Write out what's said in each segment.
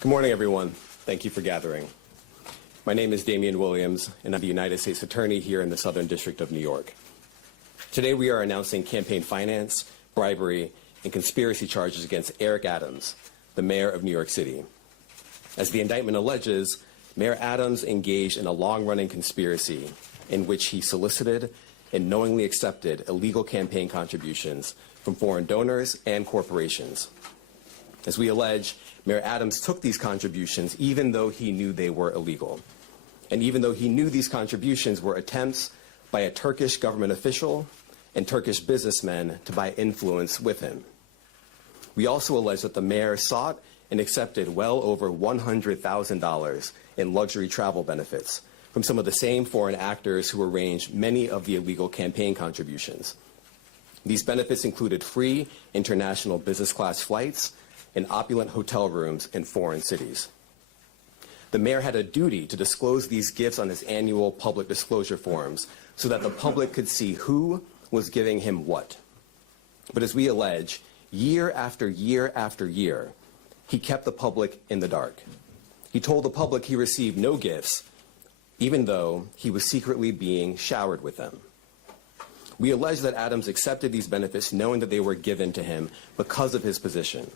Good morning, everyone. Thank you for gathering. My name is Damian Williams, and I'm the United States Attorney here in the Southern District of New York. Today, we are announcing campaign finance, bribery, and conspiracy charges against Eric Adams, the mayor of New York City. As the indictment alleges, Mayor Adams engaged in a long-running conspiracy in which he solicited and knowingly accepted illegal campaign contributions from foreign donors and corporations. As we allege, Mayor Adams took these contributions even though he knew they were illegal, and even though he knew these contributions were attempts by a Turkish government official and Turkish businessmen to buy influence with him. We also allege that the mayor sought and accepted well over $100,000 in luxury travel benefits from some of the same foreign actors who arranged many of the illegal campaign contributions. These benefits included free international business class flights and opulent hotel rooms in foreign cities. The mayor had a duty to disclose these gifts on his annual public disclosure forms so that the public could see who was giving him what. But as we allege, year after year after year, he kept the public in the dark. He told the public he received no gifts, even though he was secretly being showered with them. We allege that Adams accepted these benefits knowing that they were given to him because of his position.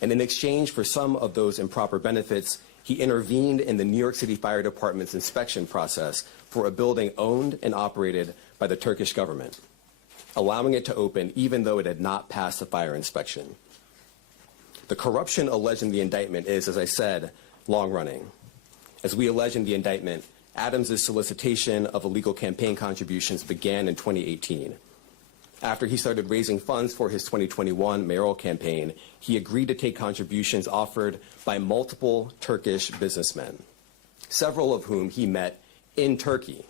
And in exchange for some of those improper benefits, he intervened in the New York City Fire Department's inspection process for a building owned and operated by the Turkish government, allowing it to open even though it had not passed the fire inspection. The corruption alleged in the indictment is, as I said, long-running. As we allege in the indictment, Adams' solicitation of illegal campaign contributions began in 2018. After he started raising funds for his 2021 mayoral campaign, he agreed to take contributions offered by multiple Turkish businessmen, several of whom he met in Turkey.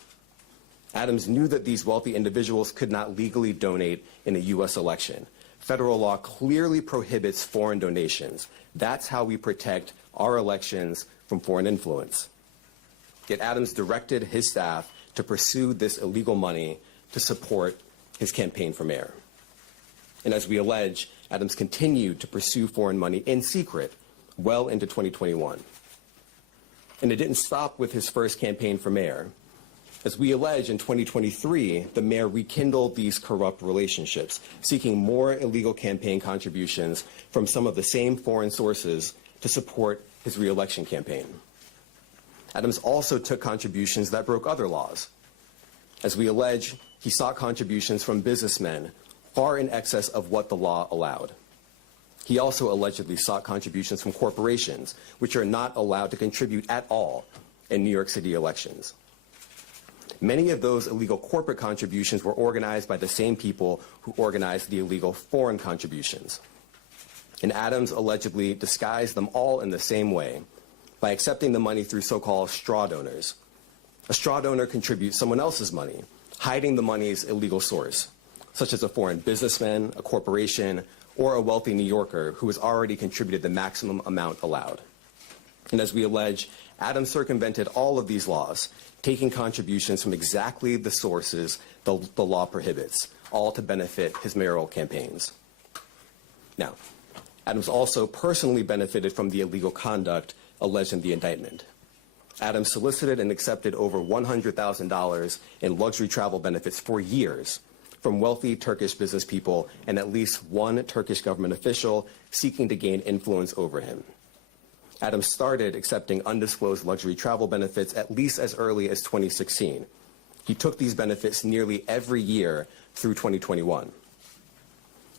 Adams knew that these wealthy individuals could not legally donate in a U.S. election. Federal law clearly prohibits foreign donations. That's how we protect our elections from foreign influence. Yet Adams directed his staff to pursue this illegal money to support his campaign for mayor. And as we allege, Adams continued to pursue foreign money in secret well into 2021. And it didn't stop with his first campaign for mayor. As we allege, in 2023, the mayor rekindled these corrupt relationships, seeking more illegal campaign contributions from some of the same foreign sources to support his re-election campaign. Adams also took contributions that broke other laws. As we allege, he sought contributions from businessmen far in excess of what the law allowed. He also allegedly sought contributions from corporations, which are not allowed to contribute at all in New York City elections. Many of those illegal corporate contributions were organized by the same people who organized the illegal foreign contributions. And Adams allegedly disguised them all in the same way by accepting the money through so-called straw donors. A straw donor contributes someone else's money, hiding the money's illegal source, such as a foreign businessman, a corporation, or a wealthy New Yorker who has already contributed the maximum amount allowed. And as we allege, Adams circumvented all of these laws, taking contributions from exactly the sources the law prohibits, all to benefit his mayoral campaigns. Now, Adams also personally benefited from the illegal conduct alleged in the indictment. Adams solicited and accepted over $100,000 in luxury travel benefits for years from wealthy Turkish business people and at least one Turkish government official seeking to gain influence over him. Adams started accepting undisclosed luxury travel benefits at least as early as 2016. He took these benefits nearly every year through 2021.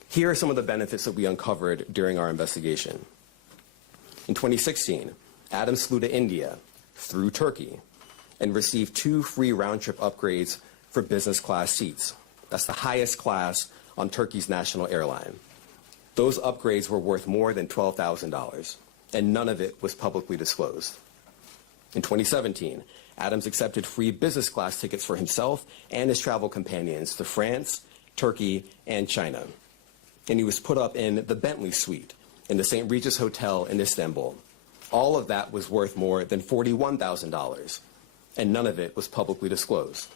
Here are some of the benefits that we uncovered during our investigation. In 2016, Adams flew to India through Turkey and received 2 free round-trip upgrades for business class seats. That's the highest class on Turkey's national airline. Those upgrades were worth more than $12,000, and none of it was publicly disclosed. In 2017, Adams accepted free business class tickets for himself and his travel companions to France, Turkey, and China. And he was put up in the Bentley suite in the St. Regis Hotel in Istanbul. All of that was worth more than $41,000, and none of it was publicly disclosed.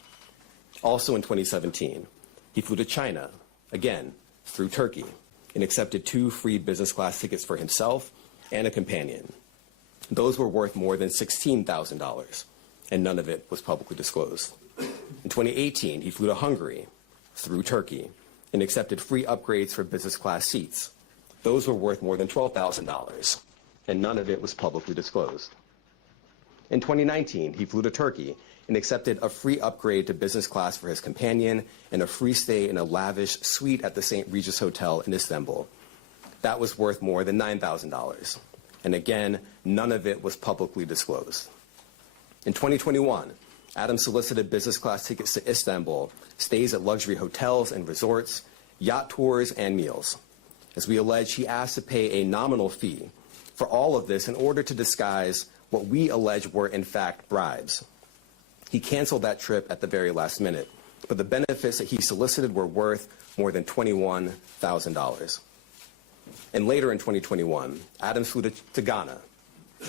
Also in 2017, he flew to China, again, through Turkey, and accepted 2 free business class tickets for himself and a companion. Those were worth more than $16,000, and none of it was publicly disclosed. In 2018, he flew to Hungary through Turkey and accepted free upgrades for business class seats. Those were worth more than $12,000, and none of it was publicly disclosed. In 2019, he flew to Turkey and accepted a free upgrade to business class for his companion and a free stay in a lavish suite at the St. Regis Hotel in Istanbul. That was worth more than $9,000. And again, none of it was publicly disclosed. In 2021, Adams solicited business class tickets to Istanbul, stays at luxury hotels and resorts, yacht tours, and meals. As we allege, he asked to pay a nominal fee for all of this in order to disguise what we allege were in fact bribes. He canceled that trip at the very last minute, but the benefits that he solicited were worth more than $21,000. And later in 2021, Adams flew to Ghana,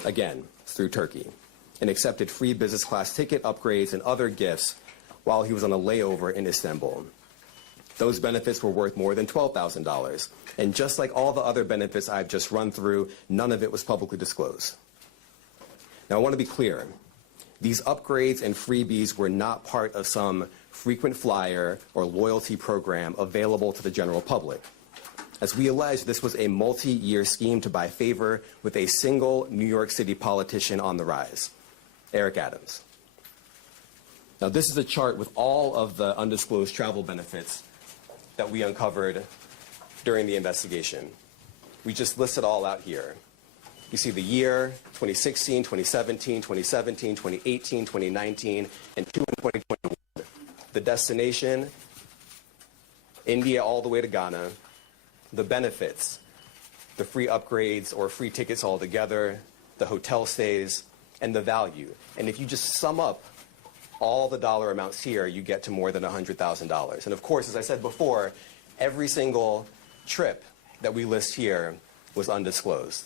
again through Turkey, and accepted free business class ticket upgrades and other gifts while he was on a layover in Istanbul. Those benefits were worth more than $12,000. And just like all the other benefits I've just run through, none of it was publicly disclosed. Now, I want to be clear. These upgrades and freebies were not part of some frequent flyer or loyalty program available to the general public. As we allege, this was a multi-year scheme to buy favor with a single New York City politician on the rise, Eric Adams. Now, this is a chart with all of the undisclosed travel benefits that we uncovered during the investigation. We just list it all out here. You see the year, 2016, 2017, 2017, 2018, 2019, and 2021. The destination, India all the way to Ghana. The benefits, the free upgrades or free tickets altogether, the hotel stays, and the value. And if you just sum up all the dollar amounts here, you get to more than $100,000. And of course, as I said before, every single trip that we list here was undisclosed.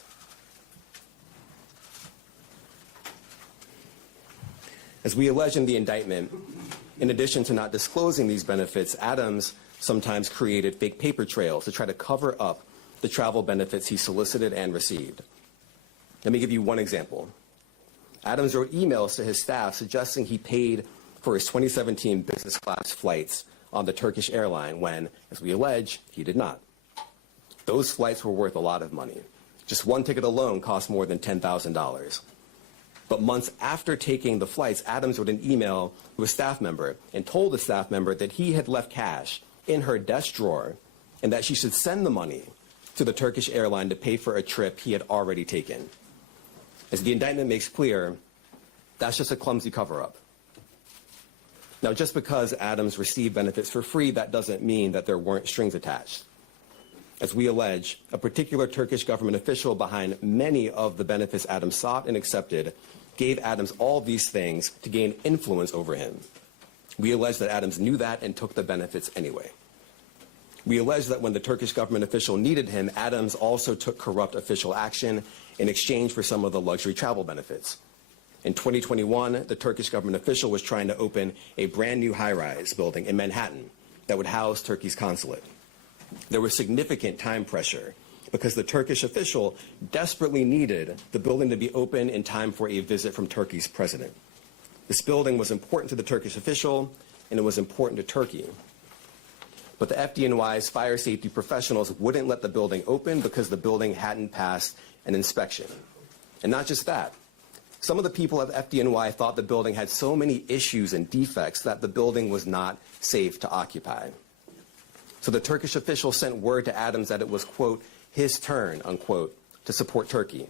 As we allege in the indictment, in addition to not disclosing these benefits, Adams sometimes created fake paper trails to try to cover up the travel benefits he solicited and received. Let me give you one example. Adams wrote emails to his staff suggesting he paid for his 2017 business class flights on the Turkish airline when, as we allege, he did not. Those flights were worth a lot of money. Just one ticket alone cost more than $10,000. But months after taking the flights, Adams wrote an email to a staff member and told the staff member that he had left cash in her desk drawer and that she should send the money to the Turkish airline to pay for a trip he had already taken. As the indictment makes clear, that's just a clumsy cover-up. Now, just because Adams received benefits for free, that doesn't mean that there weren't strings attached. As we allege, a particular Turkish government official behind many of the benefits Adams sought and accepted gave Adams all these things to gain influence over him. We allege that Adams knew that and took the benefits anyway. We allege that when the Turkish government official needed him, Adams also took corrupt official action in exchange for some of the luxury travel benefits. In 2021, the Turkish government official was trying to open a brand new high-rise building in Manhattan that would house Turkey's consulate. There was significant time pressure because the Turkish official desperately needed the building to be open in time for a visit from Turkey's president. This building was important to the Turkish official, and it was important to Turkey. But the FDNY's fire safety professionals wouldn't let the building open because the building hadn't passed an inspection. And not just that. Some of the people at FDNY thought the building had so many issues and defects that the building was not safe to occupy. So the Turkish official sent word to Adams that it was, quote, his turn, unquote, to support Turkey.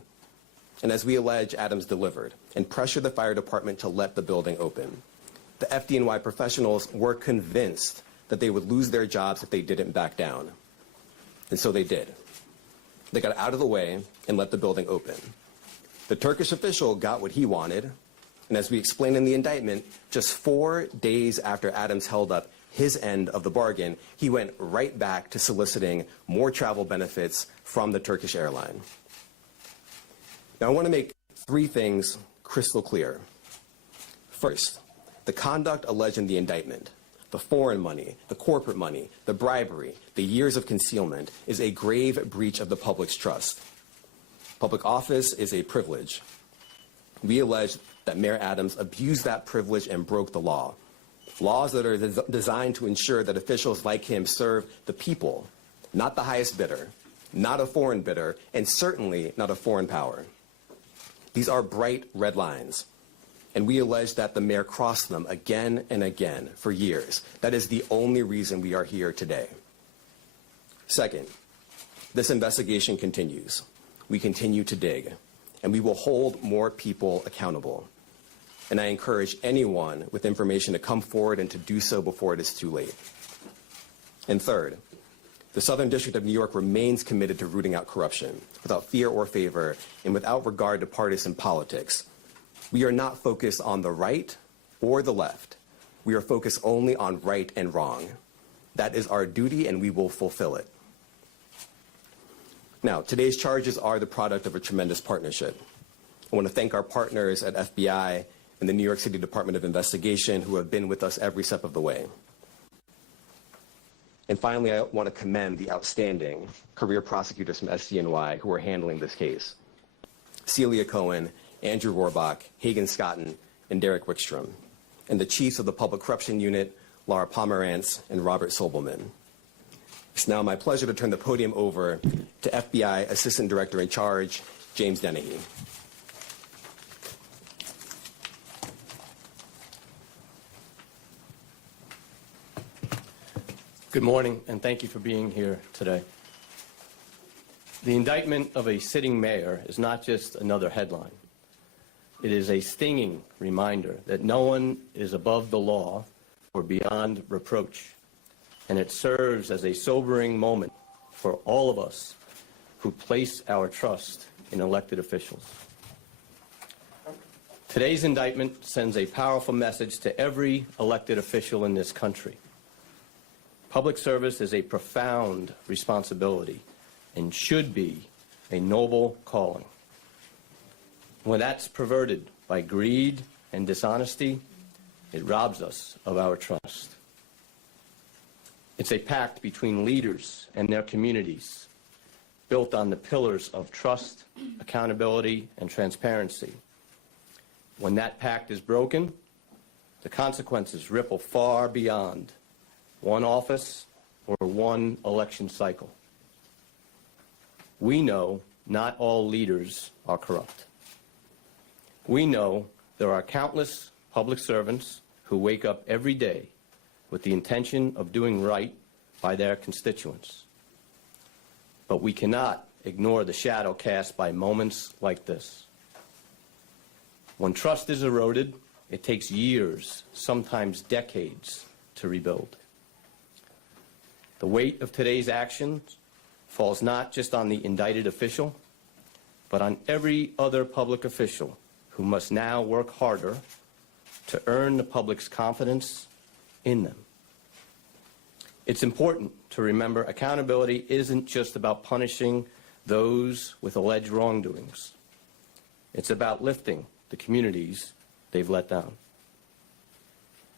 And as we allege, Adams delivered and pressured the fire department to let the building open. The FDNY professionals were convinced that they would lose their jobs if they didn't back down. And so they did. They got out of the way and let the building open. The Turkish official got what he wanted, and as we explained in the indictment, just 4 days after Adams held up his end of the bargain, he went right back to soliciting more travel benefits from the Turkish airline. Now, I want to make 3 things crystal clear. First, the conduct alleged in the indictment, the foreign money, the corporate money, the bribery, the years of concealment, is a grave breach of the public's trust. Public office is a privilege. We allege that Mayor Adams abused that privilege and broke the law. Laws that are designed to ensure that officials like him serve the people, not the highest bidder, not a foreign bidder, and certainly not a foreign power. These are bright red lines, and we allege that the mayor crossed them again and again for years. That is the only reason we are here today. Second, this investigation continues. We continue to dig, and we will hold more people accountable. And I encourage anyone with information to come forward and to do so before it is too late. And third, the Southern District of New York remains committed to rooting out corruption without fear or favor and without regard to partisan politics. We are not focused on the right or the left. We are focused only on right and wrong. That is our duty, and we will fulfill it. Now, today's charges are the product of a tremendous partnership. I want to thank our partners at FBI and the New York City Department of Investigation who have been with us every step of the way. And finally, I want to commend the outstanding career prosecutors from SDNY who are handling this case. Celia Cohen, Andrew Rohrbach, Hagen Scotton, and Derek Wickstrom, and the chiefs of the Public Corruption Unit, Laura Pomerantz and Robert Sobelman. It's now my pleasure to turn the podium over to FBI Assistant Director in Charge, James Dennehy. Good morning, and thank you for being here today. The indictment of a sitting mayor is not just another headline. It is a stinging reminder that no one is above the law or beyond reproach, and it serves as a sobering moment for all of us who place our trust in elected officials. Today's indictment sends a powerful message to every elected official in this country. Public service is a profound responsibility and should be a noble calling. When that's perverted by greed and dishonesty, it robs us of our trust. It's a pact between leaders and their communities, built on the pillars of trust, accountability, and transparency. When that pact is broken, the consequences ripple far beyond one office or one election cycle. We know not all leaders are corrupt. We know there are countless public servants who wake up every day with the intention of doing right by their constituents. But we cannot ignore the shadow cast by moments like this. When trust is eroded, it takes years, sometimes decades, to rebuild. The weight of today's actions falls not just on the indicted official, but on every other public official who must now work harder to earn the public's confidence in them. It's important to remember accountability isn't just about punishing those with alleged wrongdoings. It's about lifting the communities they've let down.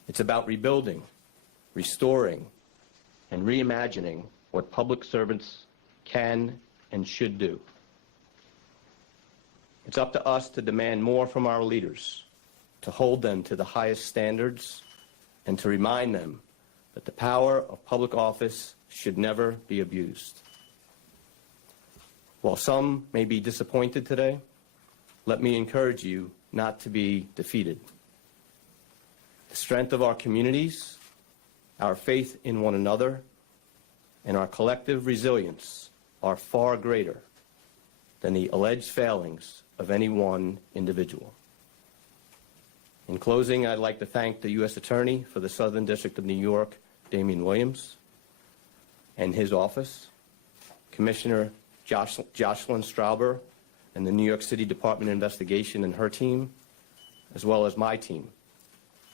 It's about rebuilding, restoring, and reimagining what public servants can and should do. It's up to us to demand more from our leaders, to hold them to the highest standards, and to remind them that the power of public office should never be abused. While some may be disappointed today, let me encourage you not to be defeated. The strength of our communities, our faith in one another, and our collective resilience are far greater than the alleged failings of any one individual. In closing, I'd like to thank the U.S. Attorney for the Southern District of New York, Damian Williams, and his office, Commissioner Jocelyn Strauber, and the New York City Department of Investigation and her team, as well as my team,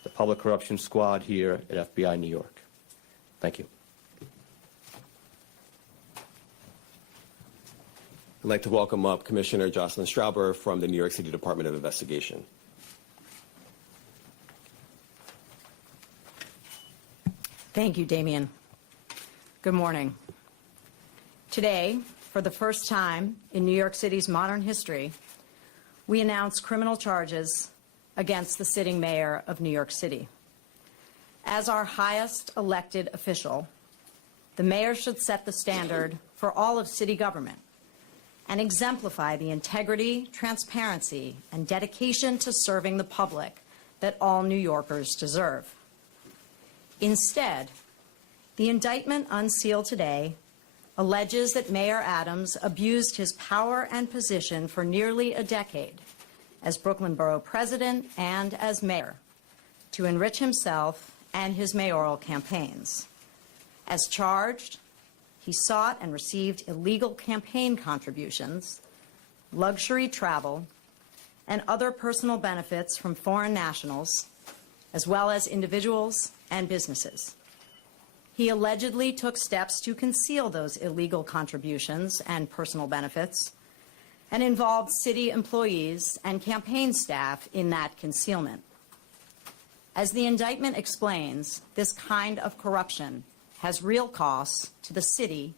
the Public Corruption Squad here at FBI New York. Thank you. I'd like to welcome up Commissioner Jocelyn Strauber from the New York City Department of Investigation. Thank you, Damian. Good morning. Today, for the first time in New York City's modern history, we announce criminal charges against the sitting mayor of New York City. As our highest elected official, the mayor should set the standard for all of city government and exemplify the integrity, transparency, and dedication to serving the public that all New Yorkers deserve. Instead, the indictment unsealed today alleges that Mayor Adams abused his power and position for nearly a decade as Brooklyn Borough President and as mayor to enrich himself and his mayoral campaigns. As charged, he sought and received illegal campaign contributions, luxury travel, and other personal benefits from foreign nationals, as well as individuals and businesses. He allegedly took steps to conceal those illegal contributions and personal benefits and involved city employees and campaign staff in that concealment. As the indictment explains, this kind of corruption has real costs to the city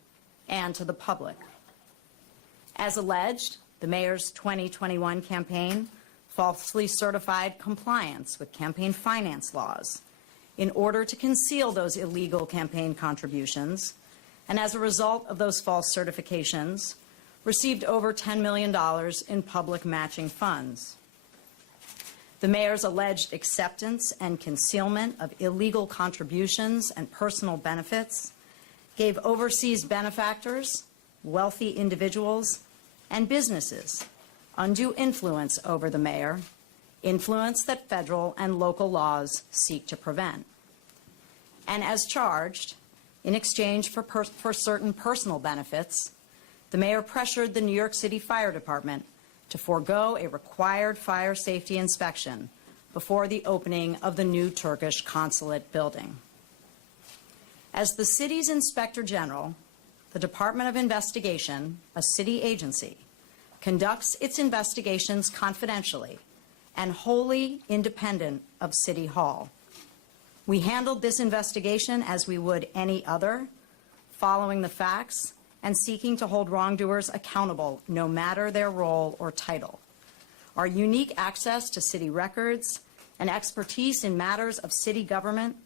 and to the public. As alleged, the mayor's 2021 campaign falsely certified compliance with campaign finance laws in order to conceal those illegal campaign contributions, and as a result of those false certifications, received over $10 million in public matching funds. The mayor's alleged acceptance and concealment of illegal contributions and personal benefits gave overseas benefactors, wealthy individuals, and businesses undue influence over the mayor, influence that federal and local laws seek to prevent. And as charged, in exchange for certain personal benefits, the mayor pressured the New York City Fire Department to forego a required fire safety inspection before the opening of the new Turkish consulate building. As the city's Inspector General, the Department of Investigation, a city agency, conducts its investigations confidentially and wholly independent of City Hall. We handled this investigation as we would any other, following the facts and seeking to hold wrongdoers accountable no matter their role or title. Our unique access to city records and expertise in matters of city government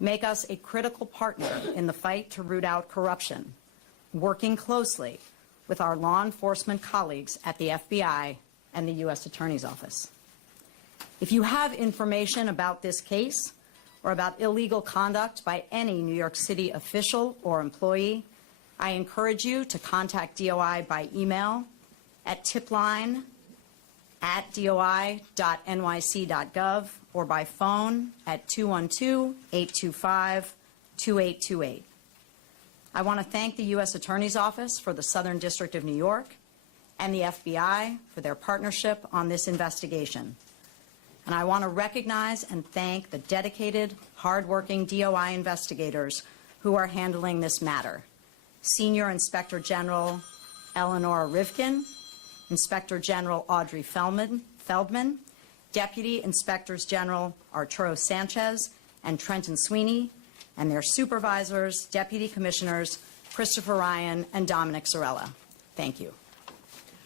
make us a critical partner in the fight to root out corruption, working closely with our law enforcement colleagues at the FBI and the U.S. Attorney's Office. If you have information about this case or about illegal conduct by any New York City official or employee, I encourage you to contact DOI by email at tipline@doi.nyc.gov or by phone at 212-825-2828. I want to thank the U.S. Attorney's Office for the Southern District of New York and the FBI for their partnership on this investigation. And I want to recognize and thank the dedicated, hardworking DOI investigators who are handling this matter. Senior Inspector General Eleanor Rivkin, Inspector General Audrey Feldman, Deputy Inspectors General Arturo Sanchez and Trenton Sweeney, and their supervisors, Deputy Commissioners Christopher Ryan and Dominic Zarella. Thank you.